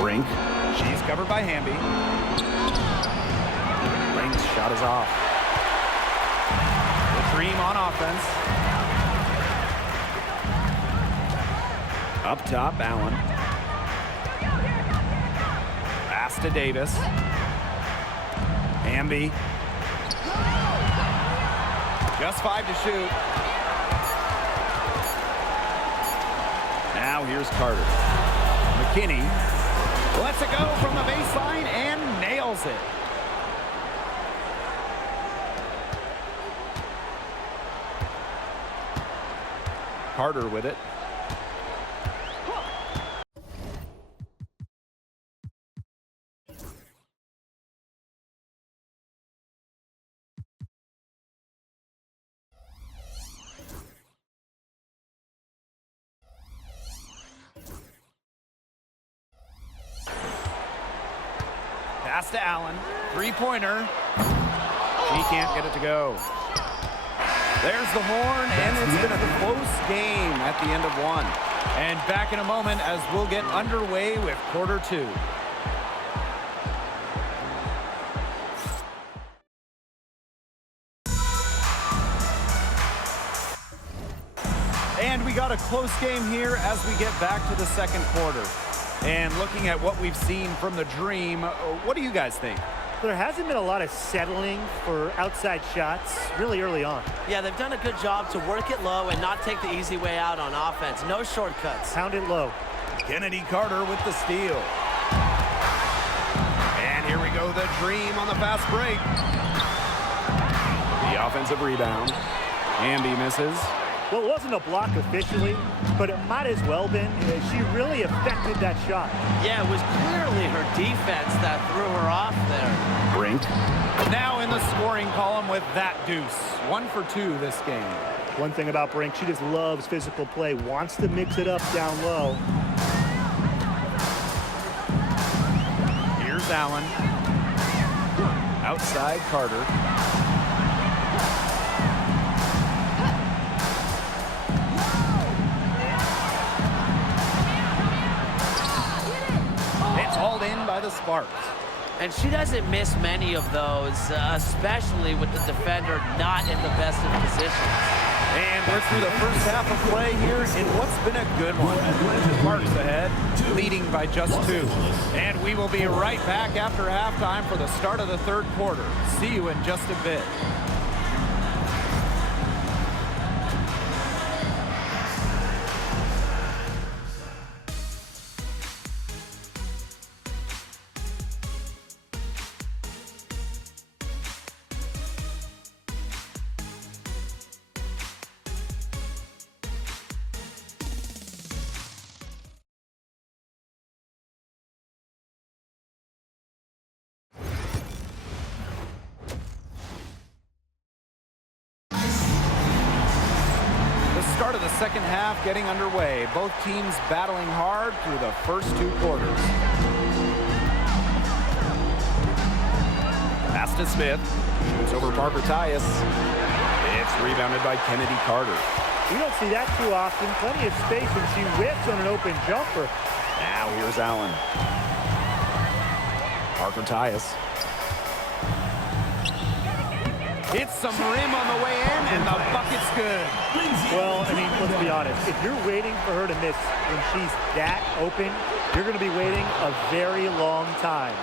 Brink. She's covered by Hamby. Brink's shot is off. The Dream on offense. Up top, Allen. Pass to Davis. Hamby. Just 5 to shoot. Now here's Carter. McKinney lets it go from the baseline and nails it. Carter with it. Pass to Allen. Three-pointer. She can't get it to go. There's the horn, and it's been a close game at the end of one. And back in a moment as we'll get underway with quarter two. And we got a close game here as we get back to the second quarter. And looking at what we've seen from the Dream, what do you guys think? There hasn't been a lot of settling for outside shots really early on. Yeah, they've done a good job to work it low and not take the easy way out on offense. No shortcuts. Pound it low. Kennedy Carter with the steal. And here we go, the Dream on the fast break. The offensive rebound. Hamby misses. Well, it wasn't a block officially, but it might as well been. She really affected that shot. Yeah, it was clearly her defense that threw her off there. Brink. Now in the scoring column with that deuce. 1 for 2 this game. One thing about Brink, she just loves physical play, wants to mix it up down low. Here's Allen. Outside Carter. Hauled in by the Sparks. And she doesn't miss many of those, especially with the defender not in the best of positions. And we're through the first half of play here in what's been a good one. Sparks ahead, leading by just 2. And we will be right back after halftime for the start of the third quarter. See you in just a bit. Start of the second half getting underway. Both teams battling hard through the first 2 quarters. Pass to Smith. Shoots over Parker Tyus. It's rebounded by Kennedy Carter. We don't see that too often. Plenty of space, and she whips on an open jumper. Now here's Allen. Parker Tyus. Hits some rim on the way in, and the bucket's good. Well, I mean, let's be honest. If you're waiting for her to miss when she's that open, you're going to be waiting a very long time.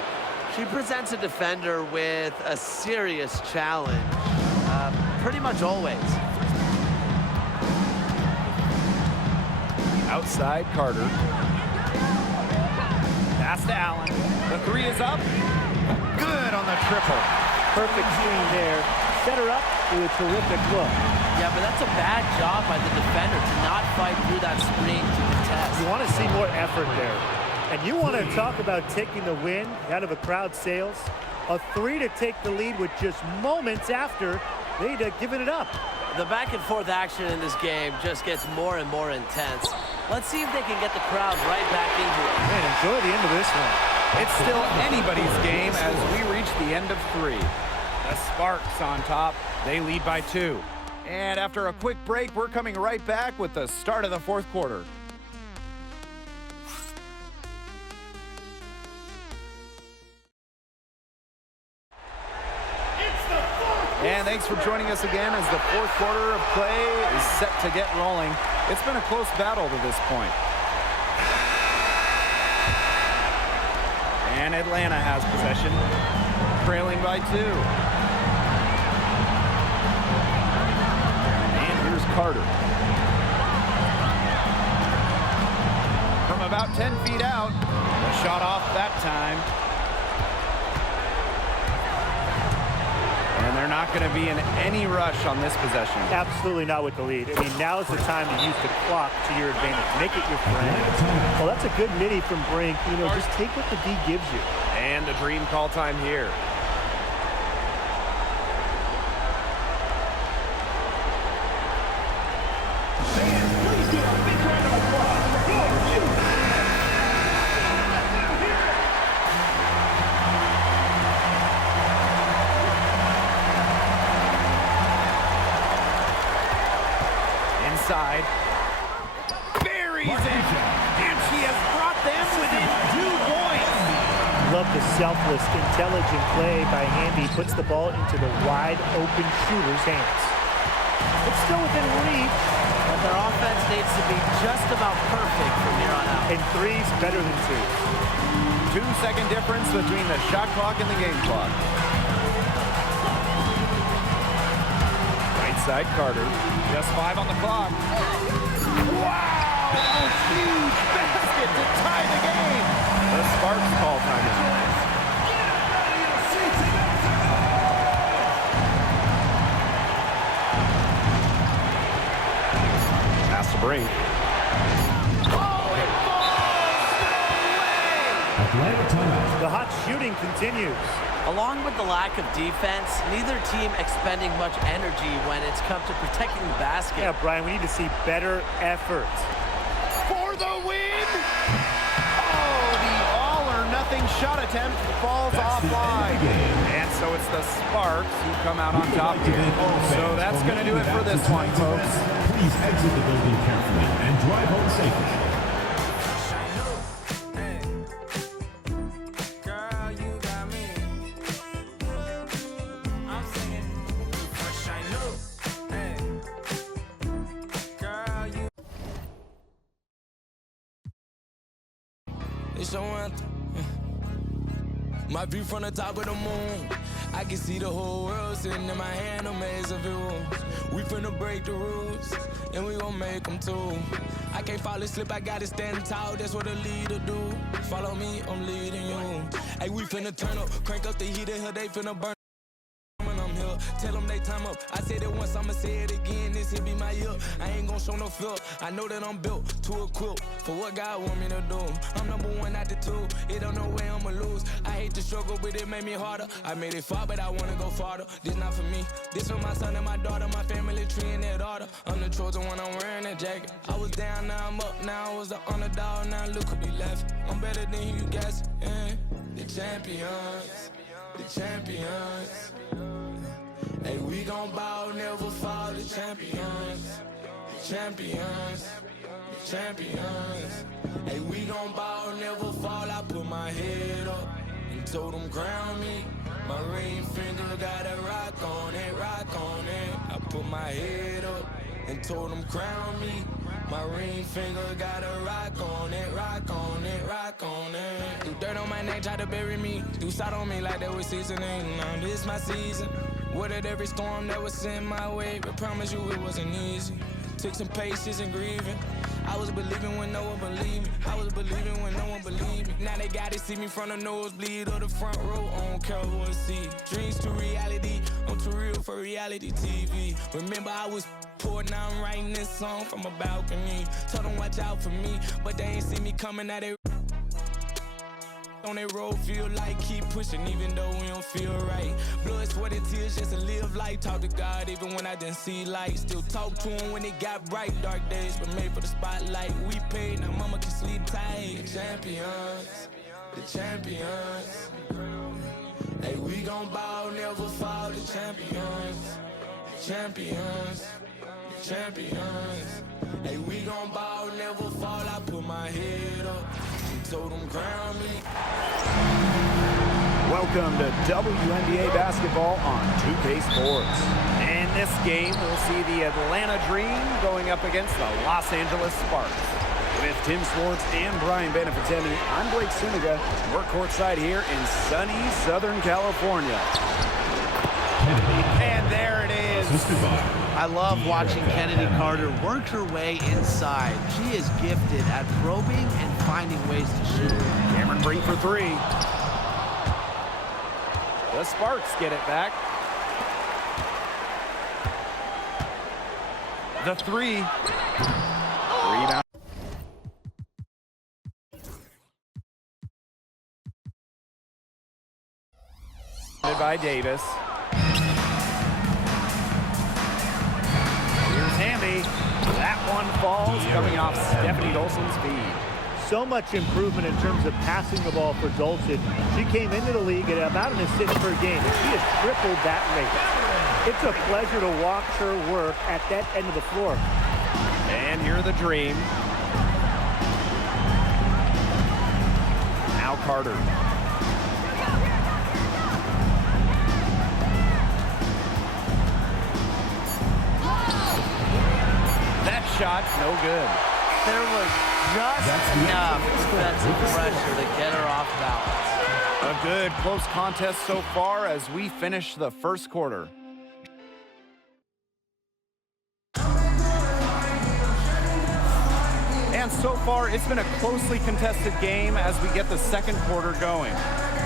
She presents a defender with a serious challenge, pretty much always. Outside Carter. Pass to Allen. The 3 is up. Good on the triple. Perfect screen there. Set her up with a terrific look. Yeah, but that's a bad job by the defender to not fight through that screen to contest. You want to see more effort there. And you want to talk about taking the wind out of a crowd sails. A 3 to take the lead with just moments after they'd given it up. The back and forth action in this game just gets more and more intense. Let's see if they can get the crowd right back into it. Man, enjoy the end of this one. It's still anybody's game as we reach the end of 3. The Sparks on top. They lead by 2. And after a quick break, we're coming right back with the start of the fourth quarter. And thanks for joining us again as the fourth quarter of play is set to get rolling. It's been a close battle to this point. And Atlanta has possession, trailing by 2. And here's Carter. From about 10 feet out, a shot off that time. And they're not going to be in any rush on this possession. Absolutely not with the lead. I mean, now is the time to use the clock to your advantage. Make it your friend. Well, that's a good midi from Brink. You know, just take what the D gives you. And the dream call time here. Inside. Buries it. And she has brought them within 2 points. Love the selfless, intelligent play by Hamby. Puts the ball into the wide open shooter's hands. It's still within reach. But their offense needs to be just about perfect from here on out. And three's better than 2. 2-second difference between the shot clock and the game clock. Right side Carter. Just 5 on the clock. Wow! A huge basket to tie the game. The Sparks call timeout. Pass to Brink. The hot shooting continues. Along with the lack of defense, neither team expending much energy when it's come to protecting the basket. Yeah, Brian, we need to see better effort. For the win! Oh, the all-or-nothing shot attempt falls offline. And so it's the Sparks who come out on top here. So that's going to do it for this one, folks. Please exit the building carefully and drive home safely. It's your anthem. My view from the top of the moon. I can see the whole world sitting in my hand, a maze of rules. We finna break the rules, and we gon' make them too. I can't fall asleep, I gotta stand tall, that's what a leader do. Follow me, I'm leading you. Hey, we finna turn up, crank up the heat, and they finna burn. Tell them they time up. I said it once, I'ma say it again. This here be my year. I ain't gon' show no fear. I know that I'm built to equip for what God want me to do. I'm number 1 out the 2. It don't know where I'ma lose. I hate to struggle, but it made me harder. I made it far, but I wanna go farther. This not for me. This for my son and my daughter, my family tree and their daughter. I'm the chosen one, I'm wearing that jacket. I was down, now I'm up. Now I was the underdog, now look who be left. I'm better than you guys. Yeah. The champions. The champions. Hey, we gon' ball, never fall, the champions, the champions, the champions. Hey, we gon' ball, never fall, I put my head up and told them crown me. My ring finger got a rock on it, rock on it. I put my head up and told them crown me. My ring finger got a rock on it, rock on it, rock on it. Do dirt on my neck, try to bury me. Do salt on me like that was seasoning. Now this my season. Weathered every storm that was sent my way, but promise you it wasn't easy. Took some patience and grieving. I was believing when no one believed me. I was believing when no one believed me. Now they gotta see me from the nosebleed or the front row on Cowboy seat. Dreams to reality, I'm too real for reality TV. Remember I was poor, now I'm writing this song from a balcony. Told them watch out for me, but they ain't see me coming at it. On that road, feel like keep pushing even though we don't feel right. Blood, sweat, and tears just to live life. Talk to God even when I didn't see light. Still talk to him when it got bright. Dark days but made for the spotlight. We paid, now mama can sleep tight. The champions, the champions. Hey, we gon' ball, never fall. The champions, the champions, champions. Hey, we gon' ball, never fall. I put my head up, told them crown me. Welcome to WNBA basketball on 2K Sports. In this game, we'll see the Atlanta Dream going up against the Los Angeles Sparks. With Tim Swartz and Brian Benefitemi, I'm Blake Suniga. We're courtside here in sunny Southern California. And there it is. I love watching Kennedy Carter work her way inside. She is gifted at probing and finding ways to shoot. Cameron Brink for three. The Sparks get it back. The three. Rebound. By Davis. Here's Hamby. That one falls, coming off Stephanie Dolson's feed. So much improvement in terms of passing the ball for Dolson. She came into the league at about an assist per game, and she has tripled that rate. It's a pleasure to watch her work at that end of the floor. And here the Dream. Now Carter. That shot, no good. There was just enough defensive pressure to get her off balance. A good close contest so far as we finish the first quarter. And so far, it's been a closely contested game as we get the second quarter going.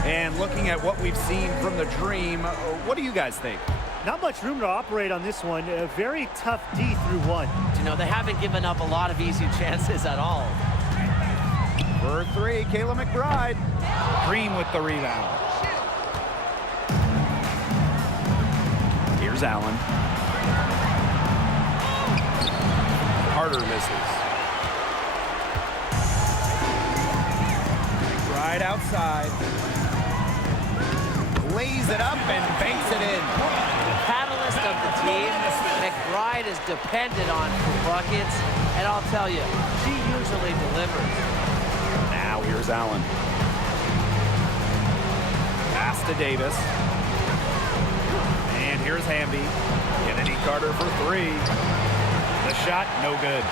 And looking at what we've seen from the Dream, what do you guys think? Not much room to operate on this one. A very tough D through one. You know, they haven't given up a lot of easy chances at all. For three, Kayla McBride. Dream with the rebound. Here's Allen. Carter misses. McBride outside. Lays it up and banks it in. Catalyst of the team, McBride is dependent on for buckets, and I'll tell you, she usually delivers. Now here's Allen. Pass to Davis. And here's Hamby. Kennedy Carter for three. The shot, no good.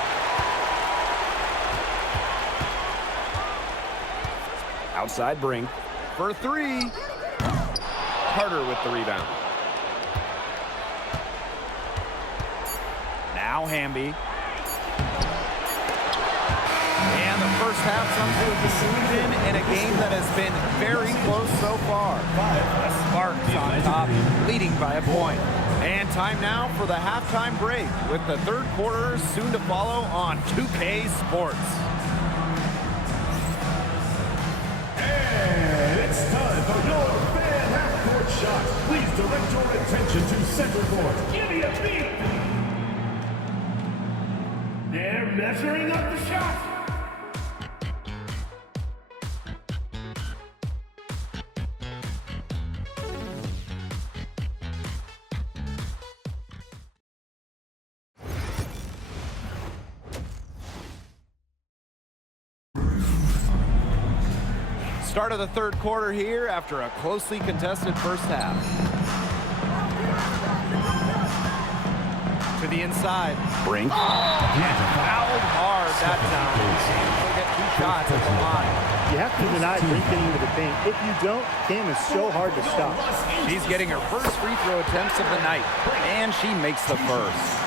Outside Brink for three. Carter with the rebound. Now Hamby. And the first half comes to a conclusion in a game that has been very close so far. The Sparks on top, leading by a point. And time now for the halftime break with the third quarter soon to follow on 2K Sports. And it's time for your fan half-court shot. Please direct your attention to center court. Give me a beat. They're measuring up the shot. Start of the third quarter here after a closely contested first half. To the inside. Brink. Fouled hard that time. He'll get two shots at the line. You have to deny Brink getting into the paint. If you don't, Cam is so hard to stop. She's getting her first free throw attempts of the night, and she makes the first.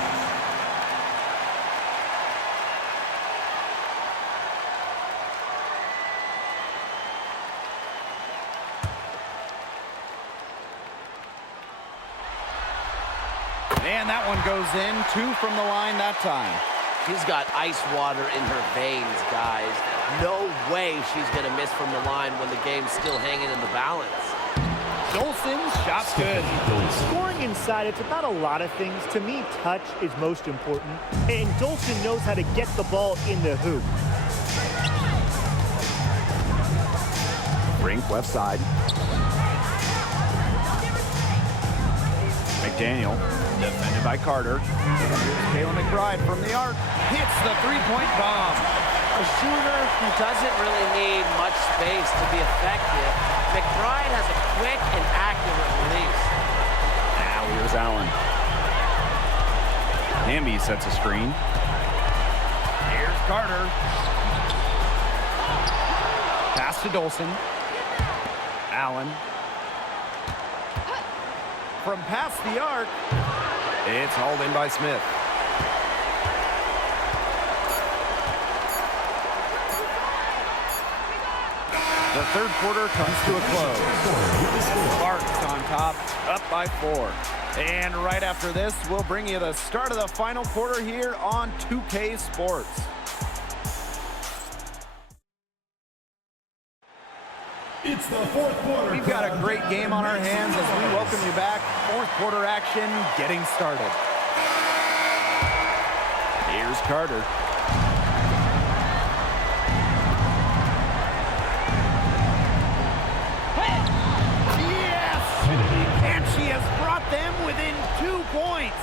And that one goes in, two from the line that time. She's got ice water in her veins, guys. No way she's going to miss from the line when the game's still hanging in the balance. Dolson's shot's good. Scoring inside, it's about a lot of things. To me, touch is most important. And Dolson knows how to get the ball in the hoop. Brink left side. McDaniel, defended by Carter. Kayla McBride from the arc, hits the three-point bomb. A shooter who doesn't really need much space to be effective. McBride has a quick and accurate release. Now here's Allen. Hamby sets a screen. Here's Carter. Pass to Dolson. Allen. From past the arc, it's hauled in by Smith. The third quarter comes to a close. Sparks on top, up by 4. And right after this, we'll bring you the start of the final quarter here on 2K Sports. It's the fourth quarter. We've got a great game on our hands as we welcome you back. Fourth quarter action getting started. Here's Carter. Yes! And she has brought them within 2 points.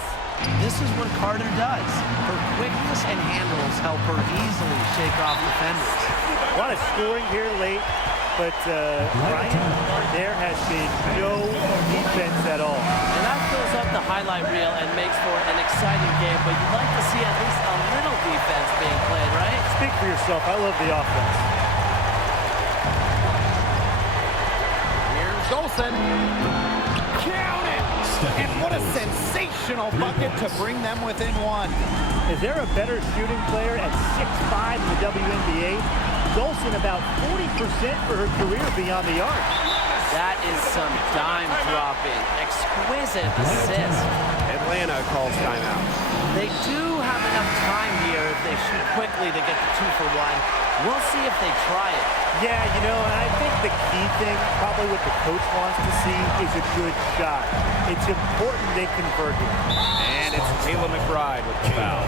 This is what Carter does. Her quickness and handles help her easily shake off defenders. A lot of scoring here late, but Ryan, there has been no defense at all. And that fills up the highlight reel and makes for an exciting game, but you'd like to see at least a little defense being played, right? Speak for yourself. I love the offense. Here's Dolson. Count it! And what a sensational bucket to bring them within 1. Is there a better shooting player at 6'5" in the WNBA? Dolson about 40% for her career beyond the arc. That is some dime dropping, exquisite assist. Atlanta calls timeout. They do have enough time here if they shoot quickly to get the 2 for 1. We'll see if they try it. Yeah, you know, and I think the key thing, probably what the coach wants to see, is a good shot. It's important they convert it. And it's Kayla McBride with the foul.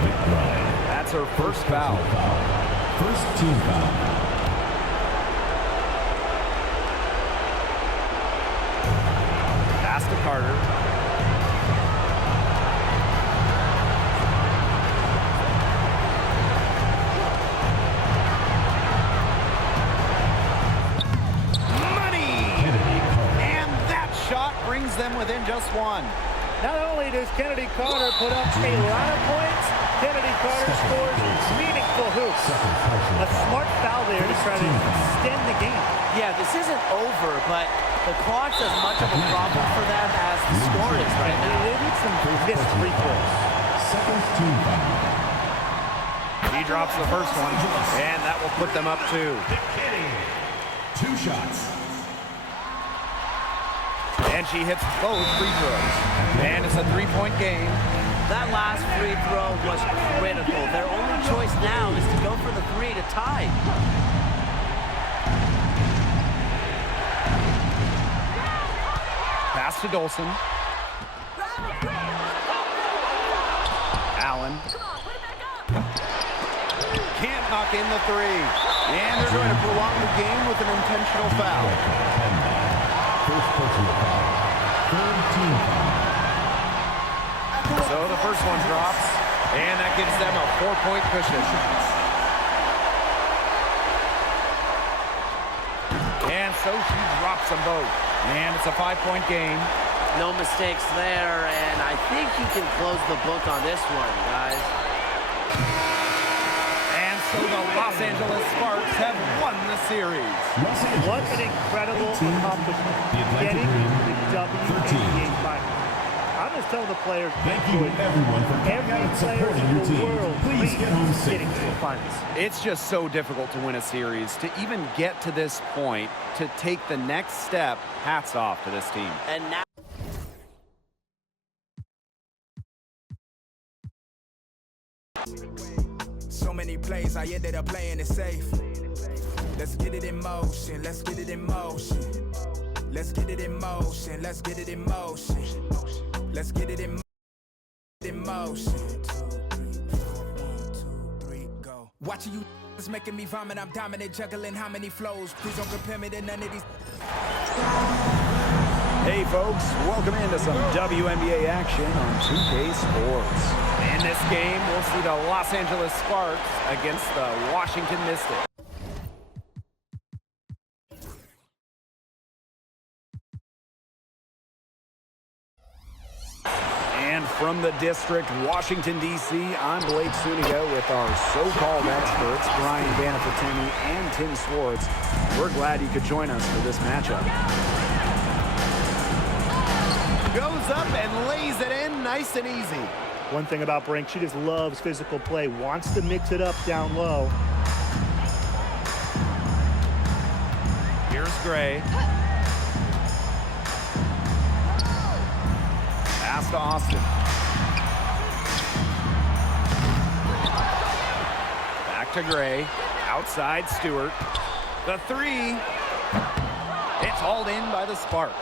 That's her first foul. First team foul. Pass to Carter. Brings them within just 1. Not only does Kennedy Carter put up a lot of points, Kennedy Carter scores meaningful hoops. A smart foul there to try to extend the game. Yeah, this isn't over, but the clock's as much of a problem for them as the score is right now. They need some missed free throws. Second team foul. He drops the first one, and that will put them up 2. 2 shots. And she hits both free throws. And it's a 3-point game. That last free throw was critical. Their only choice now is to go for the 3 to tie. Pass to Dolson. Allen. Can't knock in the 3. And they're going to prolong the game with an intentional foul. First personal foul. Third team foul. So the first one drops, and that gives them a 4-point cushion. And so she drops them both. And it's a 5-point game. No mistakes there, and I think you can close the book on this one, guys. And so the Los Angeles Sparks have won the series. What an incredible accomplishment. Getting the WNBA Finals. I'm just telling the players, Thank you everyone for coming out and supporting your team. Please get home safe. Getting to the finals. It's just so difficult to win a series. To even get to this point, to take the next step, hats off to this team. And now so many plays, I ended up playing it safe. Let's get it in motion, let's get it in motion. Let's get it in motion, let's get it in motion. Let's get it in motion. 2, 3, 4, 1, 2, 3, go. Watching you is making me vomit. I'm dominant, juggling how many flows. Please don't compare me to none of these. Hey folks, welcome into some WNBA action on 2K Sports. In this game, we'll see the Los Angeles Sparks against the Washington Mystics. And from the district, Washington, D.C., I'm Blake Suniga with our so-called experts, Brian Banafitini and Tim Swartz. We're glad you could join us for this matchup. Goes up and lays it in nice and easy. One thing about Brink, she just loves physical play, wants to mix it up down low. Here's Gray. Pass to Austin. Back to Gray. Outside Stewart. The three. It's hauled in by the Sparks.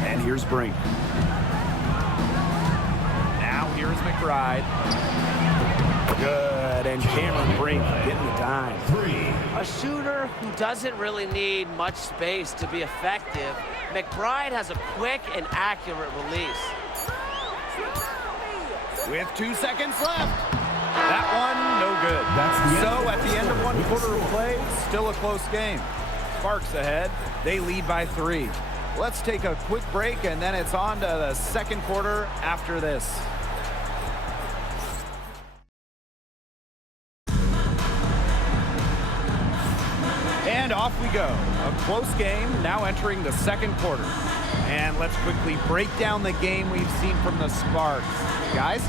And here's Brink. Now here's McBride. Good, and Cameron Brink getting the dime. A shooter who doesn't really need much space to be effective, McBride has a quick and accurate release. With 2 seconds left. That one, no good. So at the end of one quarter of play, still a close game. Sparks ahead. They lead by 3. Let's take a quick break, and then it's on to the second quarter after this. And off we go. A close game, now entering the second quarter. And let's quickly break down the game we've seen from the Sparks. Guys?